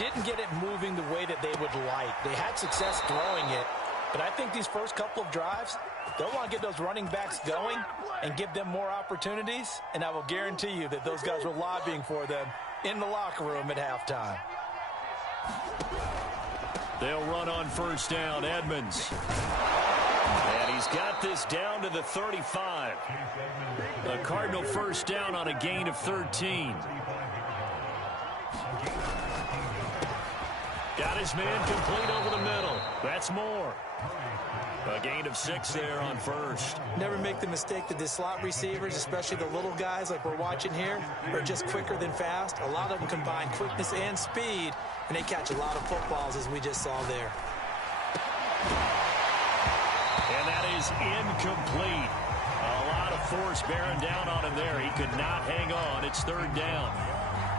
didn't get it moving the way that they would like. They had success throwing it, but I think these first couple of drives, they'll want to get those running backs going and give them more opportunities, and I will guarantee you that those guys were lobbying for them in the locker room at halftime. They'll run on first down, Edmonds. And he's got this down to the 35. A Cardinal first down on a gain of 13. Got his man complete over the middle. That's more. A gain of 6 there on first. Never make the mistake that the slot receivers, especially the little guys like we're watching here, are just quicker than fast. A lot of them combine quickness and speed, and they catch a lot of footballs, as we just saw there. And that is incomplete. A lot of force bearing down on him there. He could not hang on. It's third down.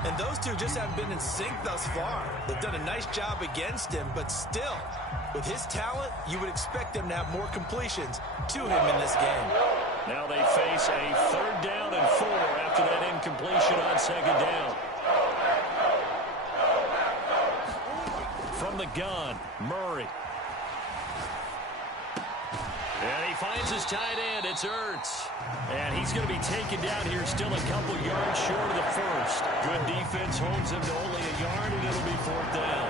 And those two just haven't been in sync thus far. They've done a nice job against him, but still, with his talent, you would expect them to have more completions to him in this game. Now they face a third down and 4 after that incompletion on second down. From the gun, Murray. And he finds his tight end. It's Ertz. And he's going to be taken down here still a couple yards short of the first. Good defense holds him to only a yard, and it'll be fourth down.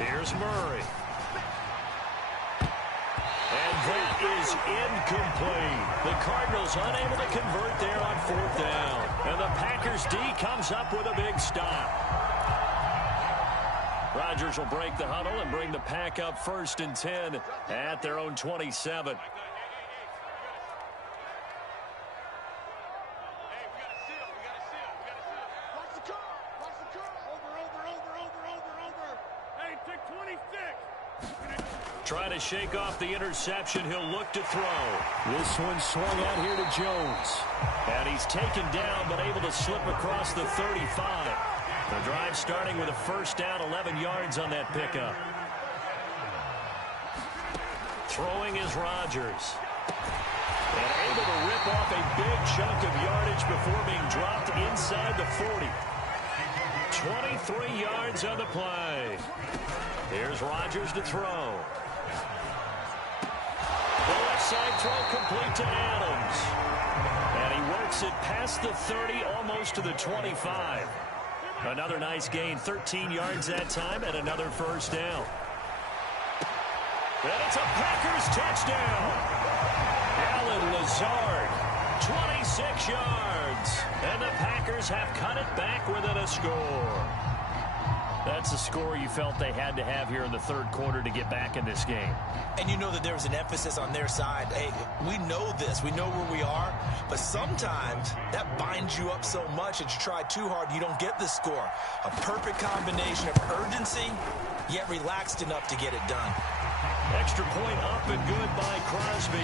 Here's Murray. And that is incomplete. The Cardinals unable to convert there on fourth down. And the Packers D comes up with a big stop. Rodgers will break the huddle and bring the Pack up first and 10 at their own 27. Trying to shake off the interception. He'll look to throw. This one swung out here to Jones. And he's taken down but able to slip across the 35. The drive starting with a first down, 11 yards on that pickup. Throwing is Rodgers. And able to rip off a big chunk of yardage before being dropped inside the 40. 23 yards on the play. Here's Rodgers to throw. The left side throw complete to Adams. And he works it past the 30, almost to the 25. Another nice gain, 13 yards that time, and another first down. And it's a Packers touchdown. Allen Lazard, 26 yards. And the Packers have cut it back within a score. That's a score you felt they had to have here in the third quarter to get back in this game. And you know that there was an emphasis on their side. Hey, we know this. We know where we are. But sometimes that binds you up so much that you try too hard, you don't get the score. A perfect combination of urgency, yet relaxed enough to get it done. Extra point up and good by Crosby.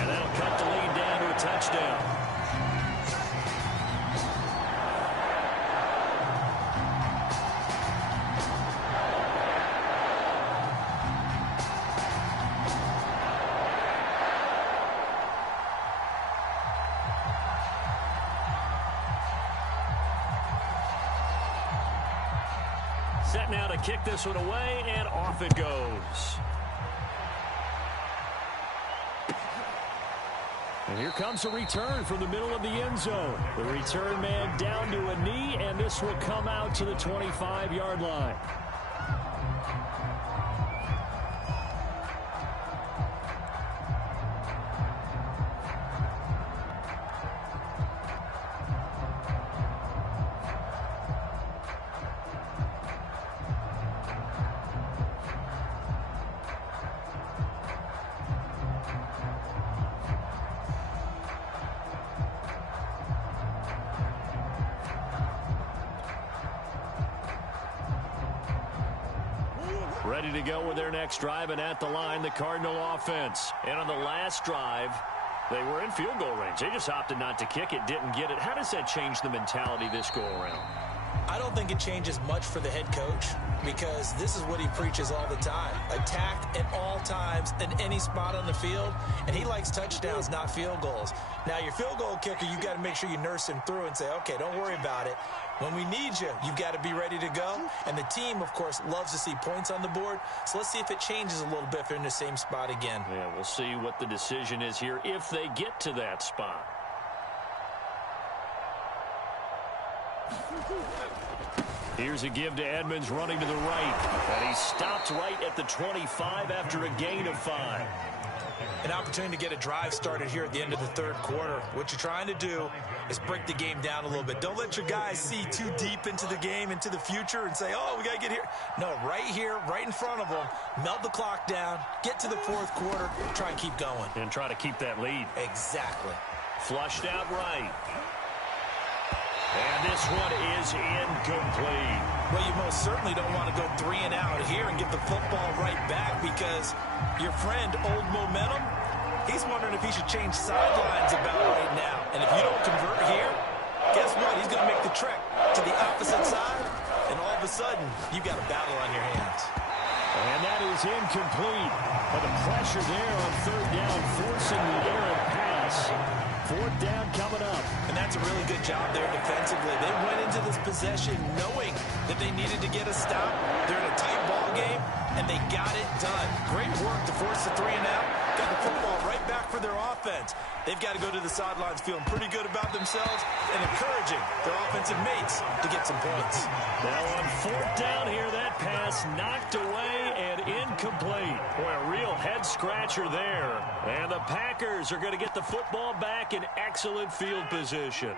And that'll cut the lead down to a touchdown. Set now to kick this one away, and off it goes. And here comes a return from the middle of the end zone. The return man down to a knee, and this will come out to the 25-yard line. Ready to go with their next drive, and at the line, the Cardinal offense. And on the last drive, they were in field goal range. They just opted not to kick it, didn't get it. How does that change the mentality this go-around? I don't think it changes much for the head coach because this is what he preaches all the time. Attack at all times in any spot on the field, and he likes touchdowns, not field goals. Now, your field goal kicker, you've got to make sure you nurse him through and say, okay, don't worry about it. When we need you, you've got to be ready to go. And the team, of course, loves to see points on the board. So let's see if it changes a little bit if they're in the same spot again. Yeah, we'll see what the decision is here if they get to that spot. Here's a give to Edmonds running to the right. And he stopped right at the 25 after a gain of 5. An opportunity to get a drive started here at the end of the third quarter. What you're trying to do is break the game down a little bit. Don't let your guys see too deep into the game, into the future, and say, oh, we got to get here. No, right here, right in front of them, melt the clock down, get to the fourth quarter, try and keep going. And try to keep that lead. Exactly. Flushed out right. And this one is incomplete. Well, you most certainly don't want to go 3 and out here and get the football right back because your friend, Old Momentum, he's wondering if he should change sidelines about right now. And if you don't convert here, guess what? He's going to make the trek to the opposite side, and all of a sudden, you've got a battle on your hands. And that is incomplete. But the pressure there on third down, forcing the errant pass. Fourth down coming up. And that's a really good job there defensively. They went into this possession knowing that they needed to get a stop. They're in a tight ball game, and they got it done. Great work to force the 3 and out. Got the football right back for their offense. They've got to go to the sidelines feeling pretty good about themselves and encouraging their offensive mates to get some points. Now on fourth down here, that pass knocked away and incomplete. Boy, a real head-scratcher there. And the Packers are going to get the football back in excellent field position.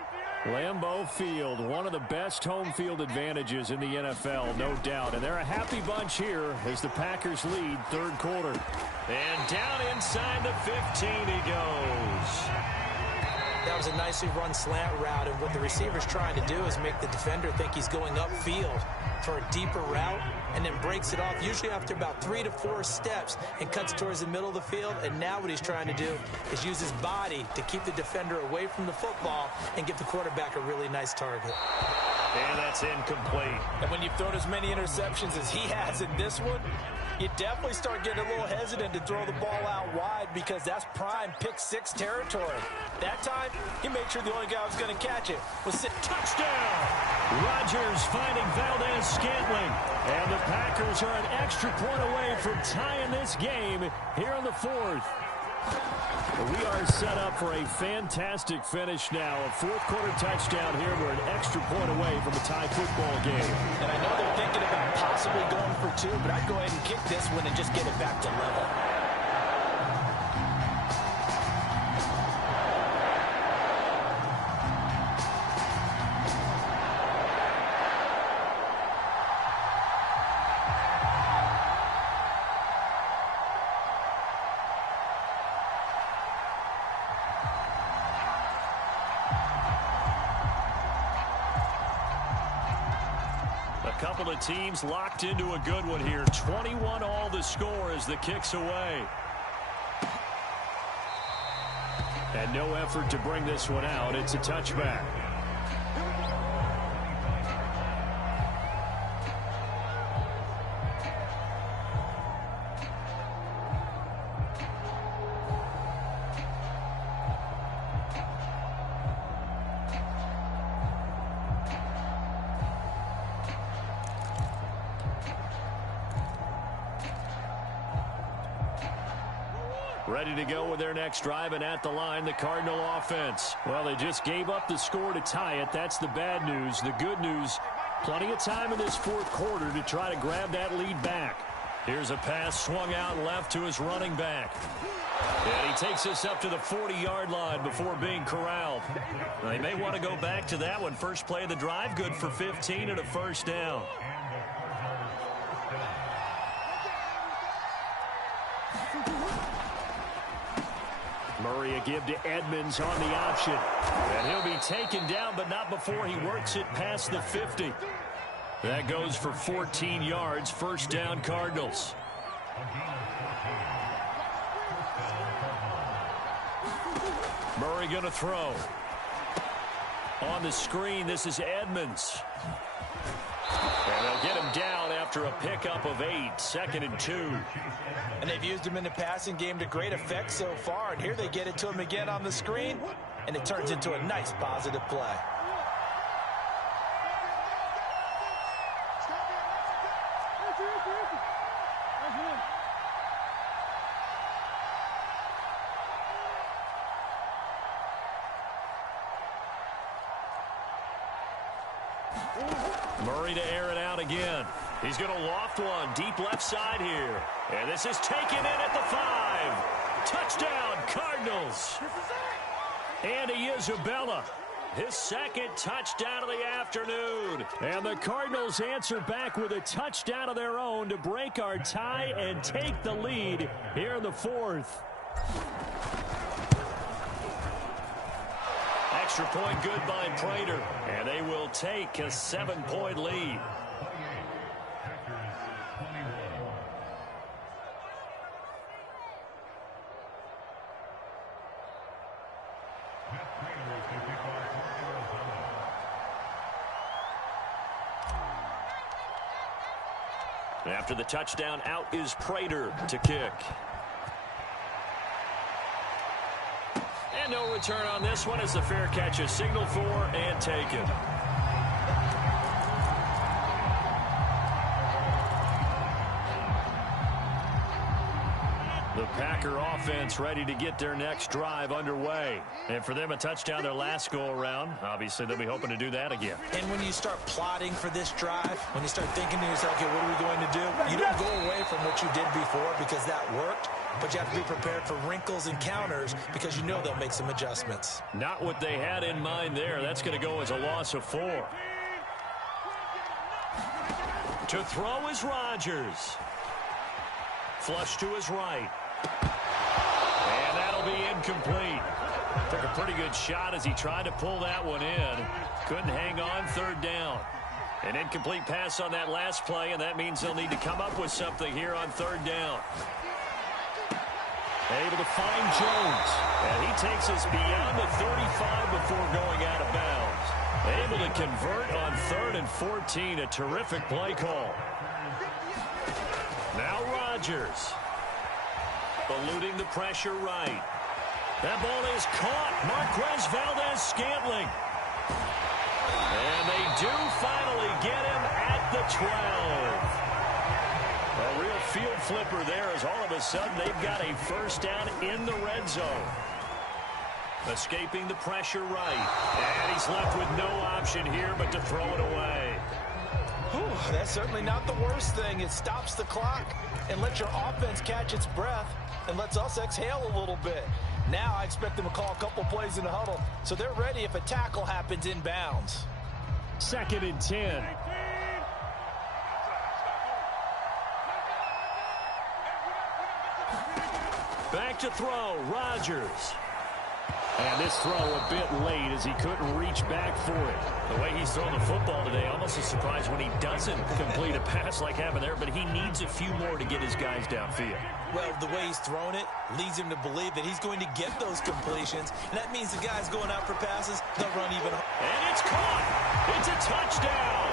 Lambeau Field, one of the best home field advantages in the NFL, no doubt. And they're a happy bunch here as the Packers lead third quarter. And down inside the 15 he goes. That was a nicely run slant route, and what the receiver's trying to do is make the defender think he's going upfield for a deeper route, and then breaks it off, usually after about 3 to 4 steps, and cuts towards the middle of the field. And now what he's trying to do is use his body to keep the defender away from the football and give the quarterback a really nice target. And that's incomplete. And when you've thrown as many interceptions as he has in this one, you definitely start getting a little hesitant to throw the ball out wide because that's prime pick-6 territory. That time, he made sure the only guy who was going to catch it was sit. Touchdown! Rodgers finding Valdez-Scantling. And the Packers are an extra point away from tying this game here in the fourth. We are set up for a fantastic finish now. A fourth-quarter touchdown here. We're an extra point away from a tie football game. And I know they're thinking about possibly going for 2, but I'd go ahead and kick this one and just get it back to level. Couple of teams locked into a good one here. 21 all the score as the kick's away. And no effort to bring this one out. It's a touchback. Ready to go with their next drive, and at the line, the Cardinal offense. Well, they just gave up the score to tie it. That's the bad news. The good news, plenty of time in this fourth quarter to try to grab that lead back. Here's a pass swung out left to his running back. And he takes us up to the 40-yard line before being corralled. They may want to go back to that one. First play of the drive, good for 15 and a first down. Murray a give to Edmonds on the option. And he'll be taken down, but not before he works it past the 50. That goes for 14 yards. First down, Cardinals. Murray going to throw. On the screen, this is Edmonds. And they'll get him down after a pickup of 8, 2nd and 2. And they've used him in the passing game to great effect so far. And here they get it to him again on the screen, and it turns into a nice positive play. Murray to air it out again. He's going to loft one deep left side here. And this is taken in at the 5. Touchdown, Cardinals. Andy Isabella, his 2nd touchdown of the afternoon. And the Cardinals answer back with a touchdown of their own to break our tie and take the lead here in the 4th. Extra point good by Prater, and they will take a 7-point lead. After the touchdown, out is Prater to kick. And no return on this one as the fair catch is signaled for and taken. The Packer offense ready to get their next drive underway. And for them, a touchdown their last go-around. Obviously, they'll be hoping to do that again. And when you start plotting for this drive, when you start thinking to yourself, okay, what are we going to do? You don't go away from what you did before because that worked. But you have to be prepared for wrinkles and counters because you know they'll make some adjustments. Not what they had in mind there. That's going to go as a loss of 4. To throw is Rodgers. Flush to his right. And that'll be incomplete. Took a pretty good shot as he tried to pull that one in. Couldn't hang on 3rd down. An incomplete pass on that last play, and that means they'll need to come up with something here on 3rd down. Able to find Jones. And he takes us beyond the 35 before going out of bounds. Able to convert on 3rd and 14. A terrific play call. Now Rodgers. Eluding the pressure right. That ball is caught. Marquez Valdez-Scantling. And they do finally get him at the 12. A real field flipper there as all of a sudden they've got a 1st down in the red zone. Escaping the pressure right. And he's left with no option here but to throw it away. Whew, that's certainly not the worst thing. It stops the clock and lets your offense catch its breath and lets us exhale a little bit. Now I expect them to call a couple plays in the huddle so they're ready if a tackle happens inbounds. 2nd and 10. Back to throw, Rodgers. And this throw a bit late as he couldn't reach back for it. The way he's throwing the football today, almost a surprise when he doesn't complete a pass like happened there, but he needs a few more to get his guys downfield. Well, the way he's thrown it leads him to believe that he's going to get those completions, and that means the guys going out for passes, they'll run even harder. And it's caught. It's a touchdown.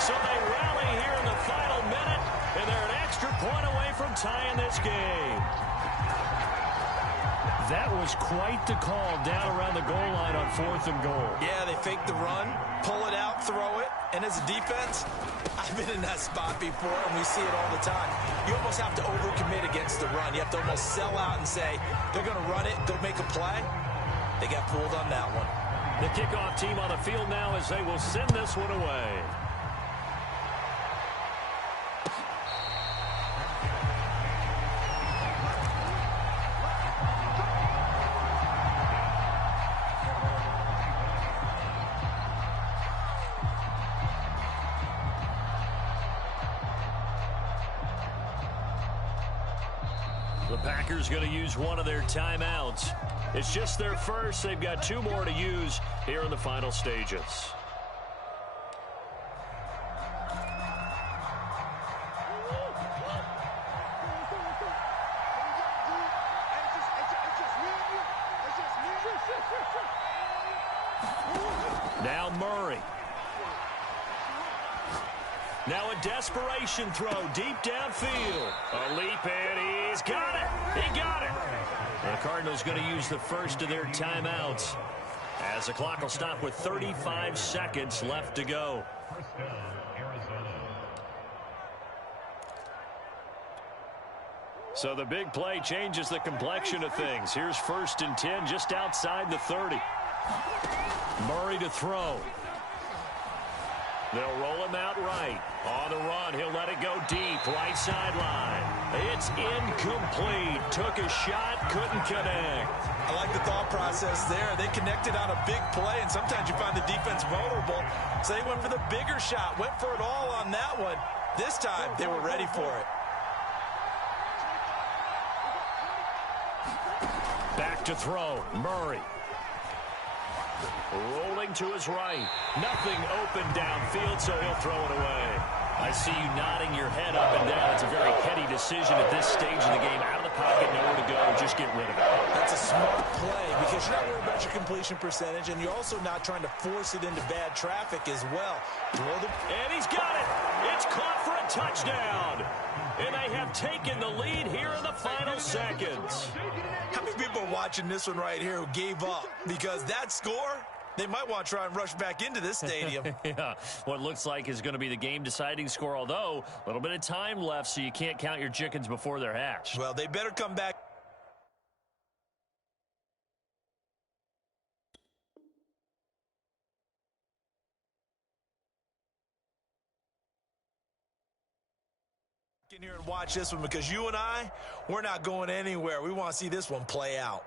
So they rally here in the final minute, and they're an extra point away from tying this game. That was quite the call down around the goal line on 4th and goal. Yeah, they fake the run, pull it out, throw it, and as a defense, I've been in that spot before, and we see it all the time. You almost have to overcommit against the run. You have to almost sell out and say, they're going to run it, go make a play. They got fooled on that one. The kickoff team on the field now as they will send this one away. The Packers going to use one of their timeouts. It's just their first. They've got 2 more to use here in the final stages. Now Murray. Now a desperation throw deep downfield. A leap, and he's got it. He got it. The Cardinals going to use the first of their timeouts as the clock will stop with 35 seconds left to go. So the big play changes the complexion of things. Here's 1st and 10 just outside the 30. Murray to throw. They'll roll him out right. On the run, he'll let it go deep, right sideline. It's incomplete. Took a shot, couldn't connect. I like the thought process there. They connected on a big play, and sometimes you find the defense vulnerable. So they went for the bigger shot, went for it all on that one. This time, they were ready for it. Back to throw, Murray. Rolling to his right. Nothing open downfield, so he'll throw it away. I see you nodding your head up and down. It's a very heady decision at this stage of the game. Out of the pocket, nowhere to go. Just get rid of it. That's a smart play because you're not worried about your completion percentage, and you're also not trying to force it into bad traffic as well. And he's got it. It's caught for a touchdown. And they have taken the lead here in the final seconds. How many people are watching this one right here who gave up? Because that score, they might want to try and rush back into this stadium. Yeah, what looks like is going to be the game-deciding score, although a little bit of time left, so you can't count your chickens before they're hatched. Well, they better come back. In here and watch this one because you and I, we're not going anywhere. We want to see this one play out.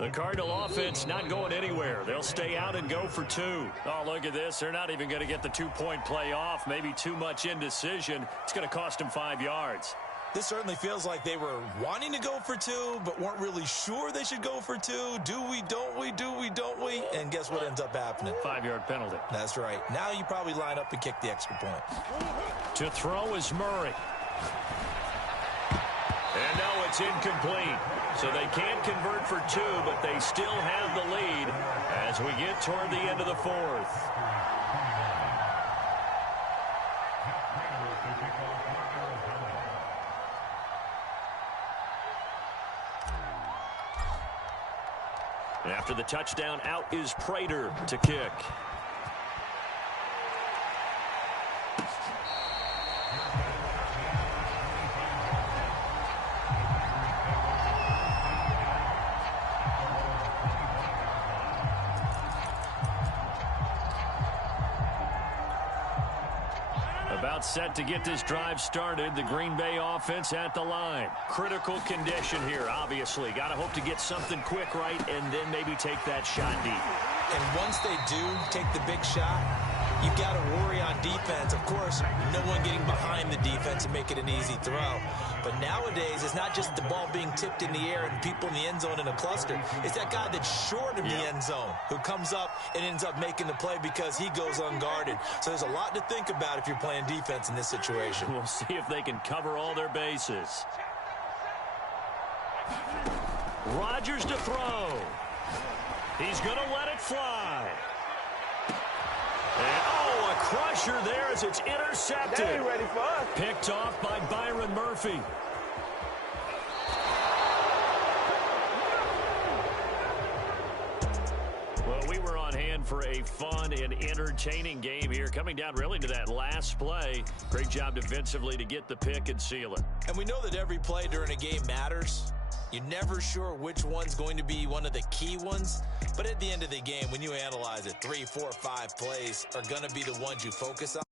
The Cardinal offense not going anywhere. They'll stay out and go for 2. Oh, look at this. They're not even going to get the 2-point play off. Maybe too much indecision. It's going to cost them 5 yards. This certainly feels like they were wanting to go for 2, but weren't really sure they should go for 2. Do we, don't we, do we, don't we? And guess what ends up happening? 5-yard penalty. That's right. Now you probably line up and kick the extra point. To throw is Murray. And no, it's incomplete. So they can't convert for 2, but they still have the lead as we get toward the end of the 4th. After the touchdown, out is Prater to kick. About set to get this drive started. The Green Bay offense at the line. Critical condition here, obviously. Got to hope to get something quick right and then maybe take that shot deep. And once they do take the big shot, you've got to worry on defense. Of course, no one getting behind the defense and make it an easy throw. But nowadays, it's not just the ball being tipped in the air and people in the end zone in a cluster. It's that guy that's short of the end zone who comes up and ends up making the play because he goes unguarded. So there's a lot to think about if you're playing defense in this situation. We'll see if they can cover all their bases. Rodgers to throw. He's going to let it fly. And, oh, a crusher there as it's intercepted. They ain't ready for us. Picked off by Byron Murphy. Well, we were on hand for a fun and entertaining game here. Coming down really to that last play. Great job defensively to get the pick and seal it. And we know that every play during a game matters. You're never sure which one's going to be one of the key ones. But at the end of the game, when you analyze it, 3, 4, 5 plays are going to be the ones you focus on.